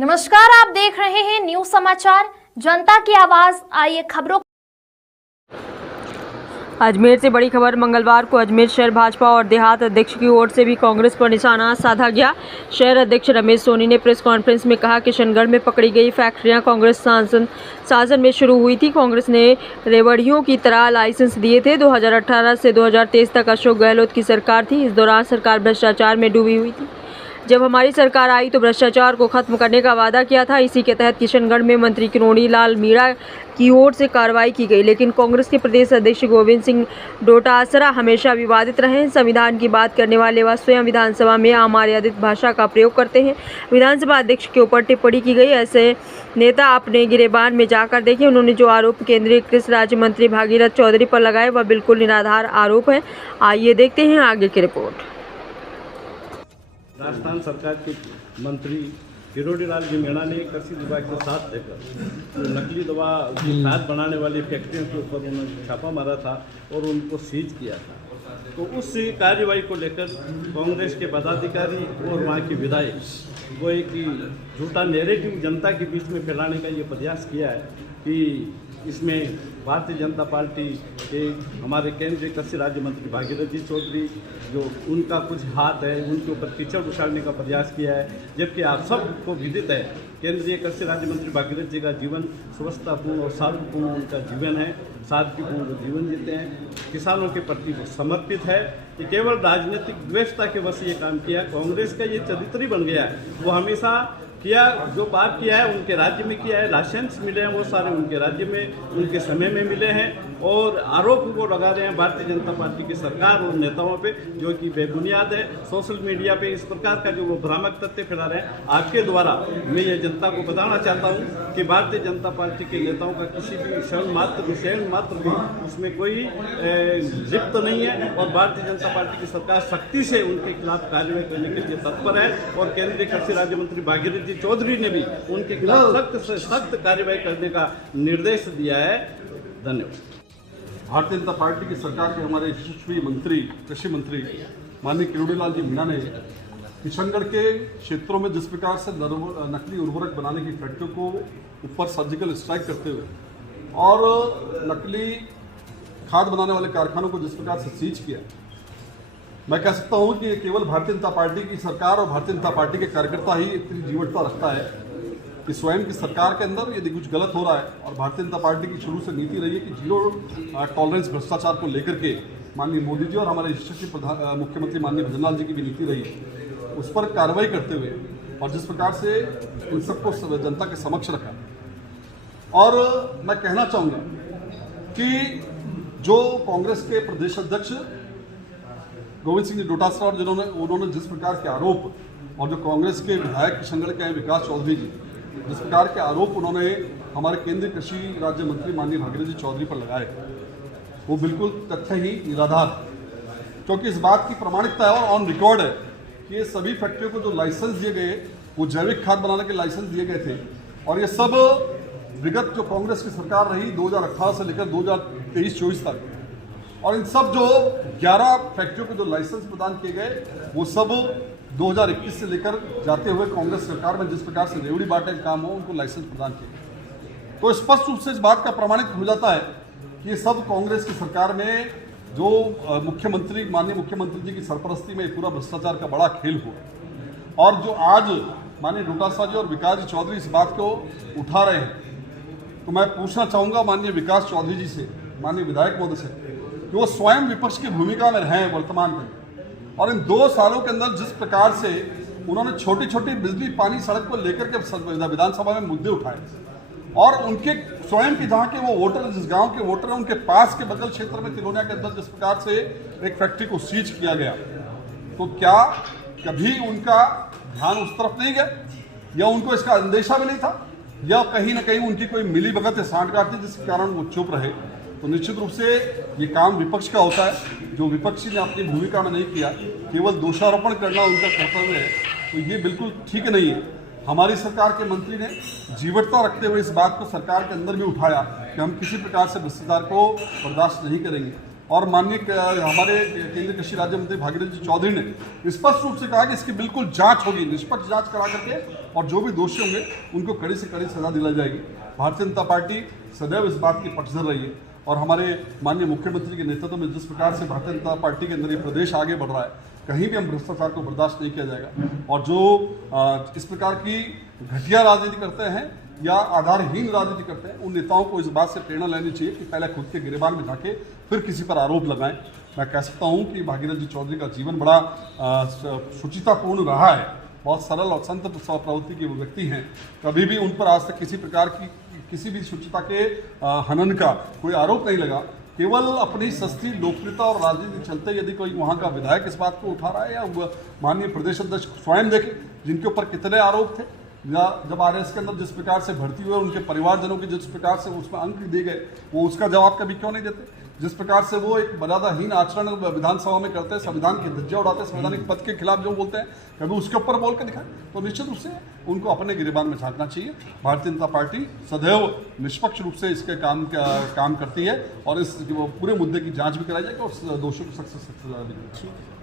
नमस्कार, आप देख रहे हैं न्यूज समाचार जनता की आवाज। आइए खबरों। अजमेर से बड़ी खबर। मंगलवार को अजमेर शहर भाजपा और देहात अध्यक्ष की ओर से भी कांग्रेस पर निशाना साधा गया। शहर अध्यक्ष रमेश सोनी ने प्रेस कॉन्फ्रेंस में कहा किशनगढ़ में पकड़ी गई फैक्ट्रियां कांग्रेस शासन में शुरू हुई थी। कांग्रेस ने रेवड़ियों की तरह लाइसेंस दिए थे। 2018 से 2023 तक अशोक गहलोत की सरकार थी। इस दौरान सरकार भ्रष्टाचार में डूबी हुई थी। जब हमारी सरकार आई तो भ्रष्टाचार को खत्म करने का वादा किया था। इसी के तहत किशनगढ़ में मंत्री किरोड़ी लाल मीणा की ओर से कार्रवाई की गई, लेकिन कांग्रेस के प्रदेश अध्यक्ष गोविंद सिंह डोटासरा हमेशा विवादित रहे हैं। संविधान की बात करने वाले व स्वयं विधानसभा में अमर्यादित भाषा का प्रयोग करते हैं। विधानसभा अध्यक्ष के ऊपर टिप्पणी की गई। ऐसे नेता अपने गिरेबान में जाकर देखें। उन्होंने जो आरोप केंद्रीय कृषि राज्य मंत्री भागीरथ चौधरी पर लगाए वह बिल्कुल निराधार आरोप है। आइए देखते हैं आगे की रिपोर्ट। राजस्थान सरकार के मंत्री किरोड़ी लाल जी मीणा ने कृषि विभाग के साथ लेकर तो नकली दवा खाद बनाने वाली फैक्ट्रियों के ऊपर उन्होंने छापा मारा था और उनको सीज किया था। तो उस कार्रवाई को लेकर कांग्रेस के पदाधिकारी और वहाँ के विधायक वो एक झूठा नैरेटिव जनता के बीच में फैलाने का ये प्रयास किया है कि इसमें भारतीय जनता पार्टी के हमारे केंद्रीय कृषि राज्य मंत्री भागीरथ जी चौधरी जो उनका कुछ हाथ है, उनके ऊपर कीचड़ उछालने का प्रयास किया है। जबकि आप सबको विदित है केंद्रीय कृषि राज्य मंत्री भागीरथ जी का जीवन स्वस्थतापूर्ण और साधुपूर्ण उनका जीवन है, सादगीपूर्ण जीवन जीते हैं, किसानों के प्रति वो समर्पित है। ये केवल राजनीतिक व्यवस्था के वश ये काम किया। कांग्रेस का ये चरित्र ही बन गया है। वो हमेशा किया जो बात किया है उनके राज्य में किया है। लाइसेंस मिले हैं वो सारे उनके राज्य में उनके समय में मिले हैं और आरोप वो लगा रहे हैं भारतीय जनता पार्टी की सरकार और नेताओं पे जो कि बेबुनियाद है। सोशल मीडिया पे इस प्रकार का जो वो भ्रामक तथ्य फैला रहे हैं। आपके द्वारा मैं ये जनता को बताना चाहता हूँ कि भारतीय जनता पार्टी के नेताओं का किसी भी क्षण मात्र भी उसमें कोई लिप्त नहीं है और भारतीय जनता पार्टी की सरकार सख्ती से उनके खिलाफ कार्रवाई करने के लिए तत्पर है और केंद्रीय कृषि राज्य मंत्री भागीरथ चौधरी ने भी उनके खिलाफ सख्त से सख्त कार्रवाई करने का निर्देश दिया है। धन्यवाद। भारतीय जनता पार्टी की सरकार के हमारे यशस्वी मंत्री कृषि मंत्री माननीय किरोड़ी लाल जी मीणा ने किशनगढ़ के क्षेत्रों में जिस प्रकार से नकली उर्वरक बनाने की फैक्ट्रियों को ऊपर सर्जिकल स्ट्राइक करते हुए और नकली खाद बनाने वाले कारखानों को जिस प्रकार से सीज किया, मैं कह सकता हूं कि ये केवल भारतीय जनता पार्टी की सरकार और भारतीय जनता पार्टी के कार्यकर्ता ही इतनी जीवटता रखता है कि स्वयं की सरकार के अंदर यदि कुछ गलत हो रहा है और भारतीय जनता पार्टी की शुरू से नीति रही है कि जीरो टॉलरेंस भ्रष्टाचार को लेकर के माननीय मोदी जी और हमारे यशस्वी मुख्यमंत्री माननीय भजनलाल जी की भी नीति रही है, उस पर कार्रवाई करते हुए और जिस प्रकार से इन सबको जनता के समक्ष रखा। और मैं कहना चाहूँगा कि जो कांग्रेस के प्रदेश अध्यक्ष गोविंद सिंह डोटासरा और उन्होंने जिस प्रकार के आरोप और जो कांग्रेस के विधायक किशनगढ़ के विकास चौधरी जी जिस प्रकार के आरोप उन्होंने हमारे केंद्रीय कृषि राज्य मंत्री माननीय भागीरथ जी चौधरी पर लगाए वो बिल्कुल तथ्यहीन निराधार, क्योंकि इस बात की प्रामाणिकता है और ऑन रिकॉर्ड है कि ये सभी फैक्ट्रियों को जो लाइसेंस दिए गए वो जैविक खाद बनाने के लाइसेंस दिए गए थे और ये सब विगत जो कांग्रेस की सरकार रही 2018 से लेकर 2023-24 तक, और इन सब जो 11 फैक्ट्रियों को जो लाइसेंस प्रदान किए गए वो सब 2021 से लेकर जाते हुए कांग्रेस सरकार में जिस प्रकार से रेवड़ी बांटे का काम हो उनको लाइसेंस प्रदान किए गए। तो स्पष्ट रूप से इस बात का प्रमाणित हो जाता है कि ये सब कांग्रेस की सरकार में जो माननीय मुख्यमंत्री जी की सरपरस्ती में पूरा भ्रष्टाचार का बड़ा खेल हुआ और जो आज माननीय डोटासरा जी और विकास जी चौधरी इस बात को उठा रहे हैं, तो मैं पूछना चाहूँगा माननीय विकास चौधरी जी से, माननीय विधायक महोदय से कि वो स्वयं विपक्ष की भूमिका में रहे हैं वर्तमान में और इन 2 सालों के अंदर जिस प्रकार से उन्होंने छोटी छोटी बिजली पानी सड़क को लेकर के विधानसभा में मुद्दे उठाए और उनके स्वयं के जहाँ के वो वोटर जिस गांव के वोटर हैं उनके पास के बगल क्षेत्र में तिलोनिया के अंदर जिस प्रकार से एक फैक्ट्री को सीज किया गया, तो क्या कभी उनका ध्यान उस तरफ नहीं गया या उनको इसका अंदेशा भी नहीं था या कहीं ना कहीं उनकी कोई मिली भगत या सांठगांठ थी जिसके कारण वो चुप रहे? तो निश्चित रूप से ये काम विपक्ष का होता है। जो विपक्षी ने अपनी भूमिका में नहीं किया, केवल दोषारोपण करना उनका कर्तव्य है, तो ये बिल्कुल ठीक नहीं है। हमारी सरकार के मंत्री ने जीवटता रखते हुए इस बात को सरकार के अंदर भी उठाया कि हम किसी प्रकार से भ्रष्टाचार को बर्दाश्त नहीं करेंगे और माननीय हमारे केंद्रीय कृषि राज्य मंत्री भागीरथ जी चौधरी ने स्पष्ट रूप से कहा कि इसकी बिल्कुल जांच होगी, निष्पक्ष जांच करा करके, और जो भी दोषी होंगे उनको कड़ी से कड़ी सजा दिलाई जाएगी। भारतीय जनता पार्टी सदैव इस बात की पक्षधर रही है और हमारे माननीय मुख्यमंत्री के नेतृत्व में जिस प्रकार से भारतीय जनता पार्टी के अंदर ये प्रदेश आगे बढ़ रहा है, कहीं भी हम भ्रष्टाचार को बर्दाश्त नहीं किया जाएगा। और जो इस प्रकार की घटिया राजनीति करते हैं या आधारहीन राजनीति करते हैं, उन नेताओं को इस बात से प्रेरणा लेनी चाहिए कि पहले खुद के गिरबान में जाके फिर किसी पर आरोप लगाएं। मैं कह सकता हूं कि भागीरथ जी चौधरी का जीवन बड़ा शुचितापूर्ण रहा है, बहुत सरल और संत प्रवृत्ति के वो व्यक्ति हैं। कभी भी उन पर आज तक किसी प्रकार की किसी भी शुचिता के हनन का कोई आरोप नहीं लगा। केवल अपनी सस्ती लोकप्रियता और राजनीति चलते यदि कोई वहाँ का विधायक इस बात को उठा रहा है, या माननीय प्रदेश अध्यक्ष स्वयं देखे जिनके ऊपर कितने आरोप थे, या जब आरएस के अंदर जिस प्रकार से भर्ती हुए उनके परिवारजनों के जिस प्रकार से उसमें अंक दिए गए, वो उसका जवाब कभी क्यों नहीं देते। जिस प्रकार से वो एक मर्यादाहीन आचरण विधानसभा में करते हैं, संविधान की धज्जियां उड़ाते हैं, संवैधानिक पद के खिलाफ जो बोलते हैं, कभी उसके ऊपर बोल के दिखाएं, तो निश्चित रूप से उनको अपने गिरबान में झांकना चाहिए। भारतीय जनता पार्टी सदैव निष्पक्ष रूप से इसके काम करती है और इस पूरे मुद्दे की जांच भी कराई जाएगी और दोषियों को सख्त से सख्त सजा दी जाएगी।